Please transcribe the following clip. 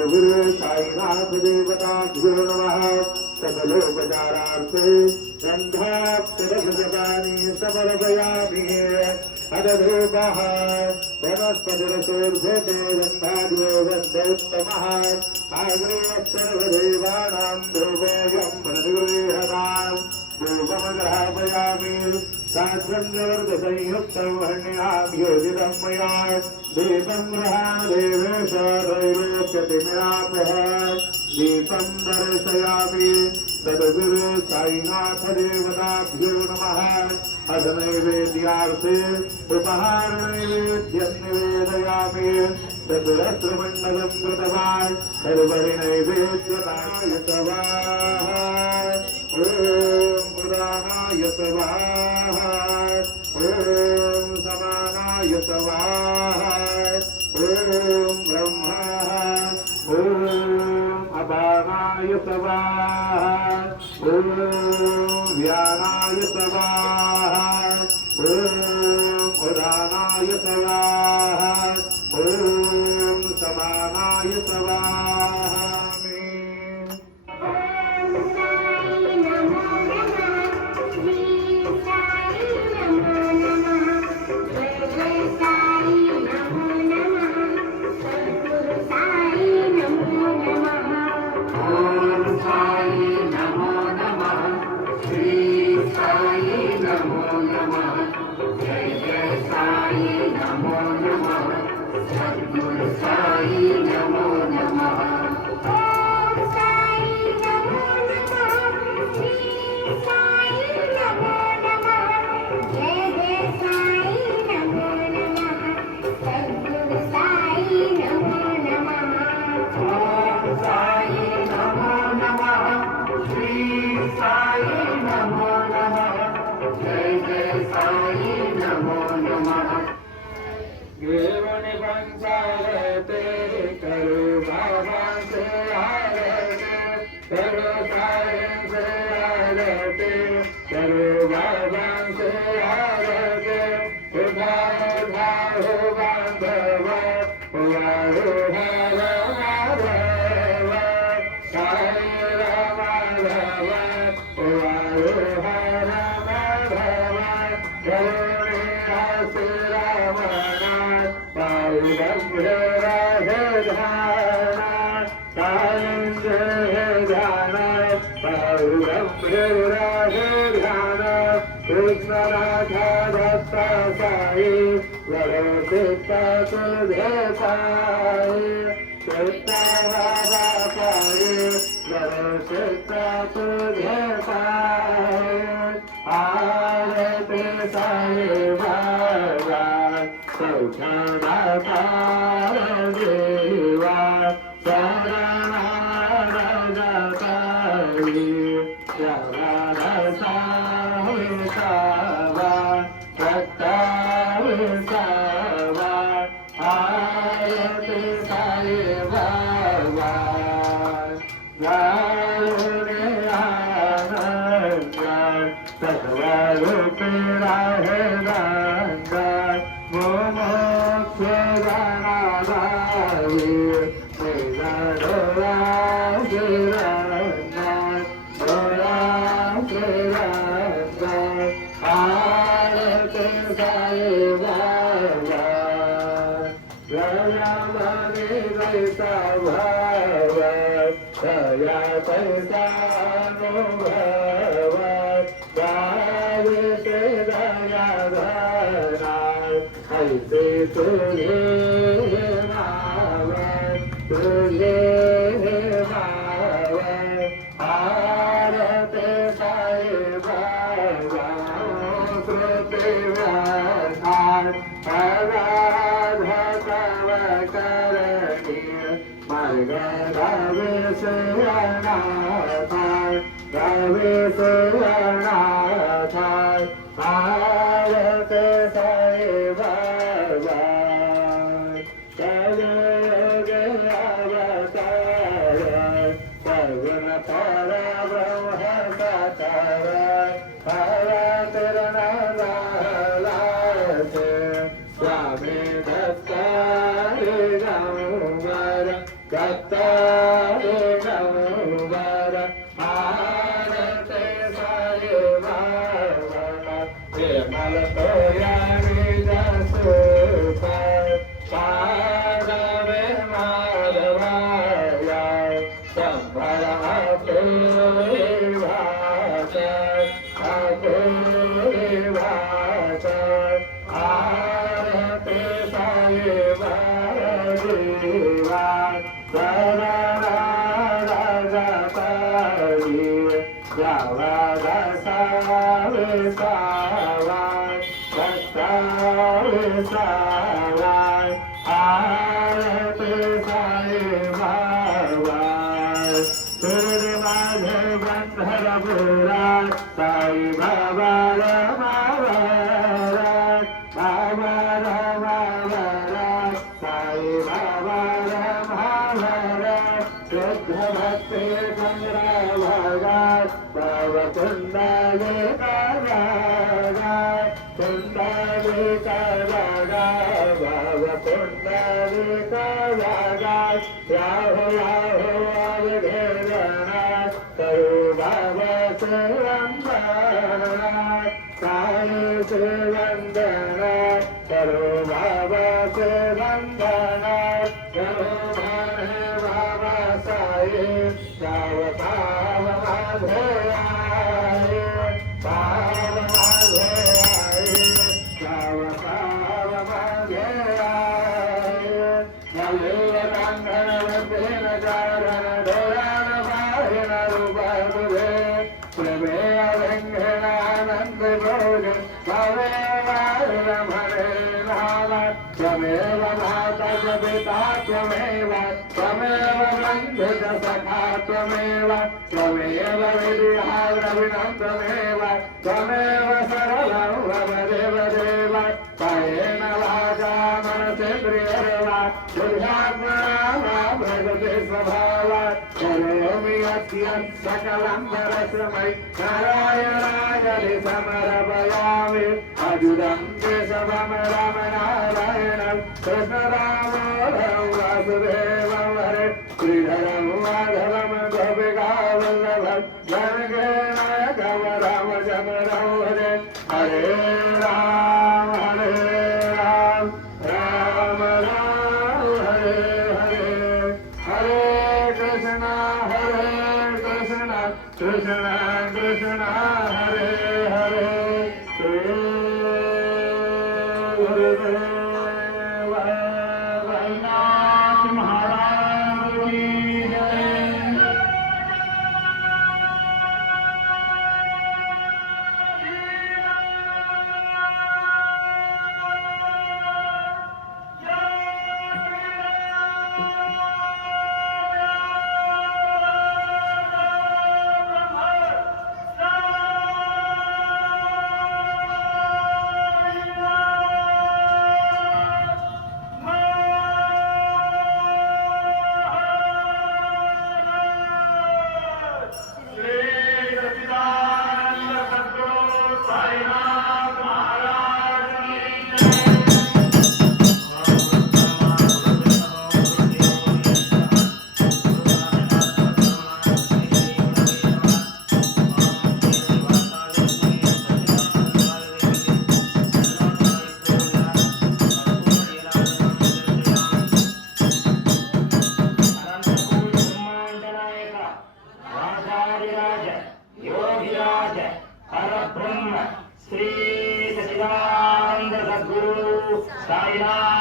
सद्गुरु साईनाथ देवताभ्यो नमः। सकलोपचारार्थे गन्धाक्षरभजपानि समर्पयामि। अदधूपः वनस्पतिरसोर्धते गन्धाद्यो गन्धोत्तमः। आग्नेयः सर्वदेवानां धूपोऽयं प्रतिगृह्णात् धूपमग्रापयामि। साध्वन्यवर्गसंयुक्तं हण्याभ्योजितं मया दीपं गृहादेवेश त्रैलोक्यतिमिरापः। दीपं दर्शयामि। सद्गुरु साईनाथ देवताभ्यो नमः। अथ नैवेद्यार्थे उपहारनैवेद्यं निवेदयामि। चतुरस्रमण्डलं कृतवान् सर्वहि नैवेद्यताय स्वाहा। ॐ पुराणाय स्वाहा। ॐ समानाय स्वाहा। ॐ ब्रह्मणः। ॐ अपानाय स्वाहा। ॐ व्यानाय स्वाहा। ॐ उदानाय स्वाहा। ॐ समानाय स्वाहा। जीवनी पंचायते करो बाबा से आरती करो साईं से आरती करो बाबा से आरती उठाओ उठाओ बांधव उठाओ हर माधव साई रामाधव उठाओ हर माधव गौरी श्री रामनाथ कृष्णनाथ दत्त साई वरसिता तुझे साई कृष्ण बाबा साई वरसिता तुझे साई आरती साई बाबा सौख्यदातार देवा शरणदातारी शरणसावा सत्ताविसावा आरती साई बाबा गारुणे आनंद सत्वरूपी राहे गंगा मोक्ष गणाधारी श्रीगणोरा श्रीरंगा डोरा श्रीरंगा आरती साई बाबा गयामणि गैसा भाव दया पैसा अनुभव गाविते दया धरा ऐसे तुझे भाव तुझे भाव आरती साई बाबा श्रुति व्याधान अराध तव करणी मार्ग गावे सुरनाथ आरती साई बाबा कलियुगे अवतार सगुण पर ब्रह्म साकार अवतरण लासे स्वामी दत्त गंगर दत्त जावा घसावे सावाय घसावे सावाय आरती साई बाबाय तुझे माझे बंधन पुरा साई बाबा भक्ति चंद्रभागा तव कुंडले कागा कुंडले कागा भव कुंडले कागा याहो याहो अवघेरणा करो बाबा से वंदना साई से वंदना करो बाबा से वंदना करो त्वमेव माता च पिता त्वमेव त्वमेव बन्धु च सखा त्वमेव त्वमेव विद्या द्रविणं त्वमेव त्वमेव सरलं वद देव देव कायेन वाचा मनसेन्द्रियेर्वा बुद्ध्यात्मना भजते स्वभावात् करोमि यत् सकलं परस्मै नारायणाय समर्पयामि अजुदं केशवं रामनारायणं कृष्णरामोदं वासुदेवं हरे श्रीधरं माधवं गोपिकावल्लभं जनगणनायकं रामचन्द्रं हरे हरे राम राम राम हरे हरे हरे कृष्ण कृष्ण कृष्ण हरे हरे श्री गुरुदेव रघुनाथ महाराज की जय। योगिराज परब्रह्म श्री सच्चिदानंद सद्गुरु साईनाथ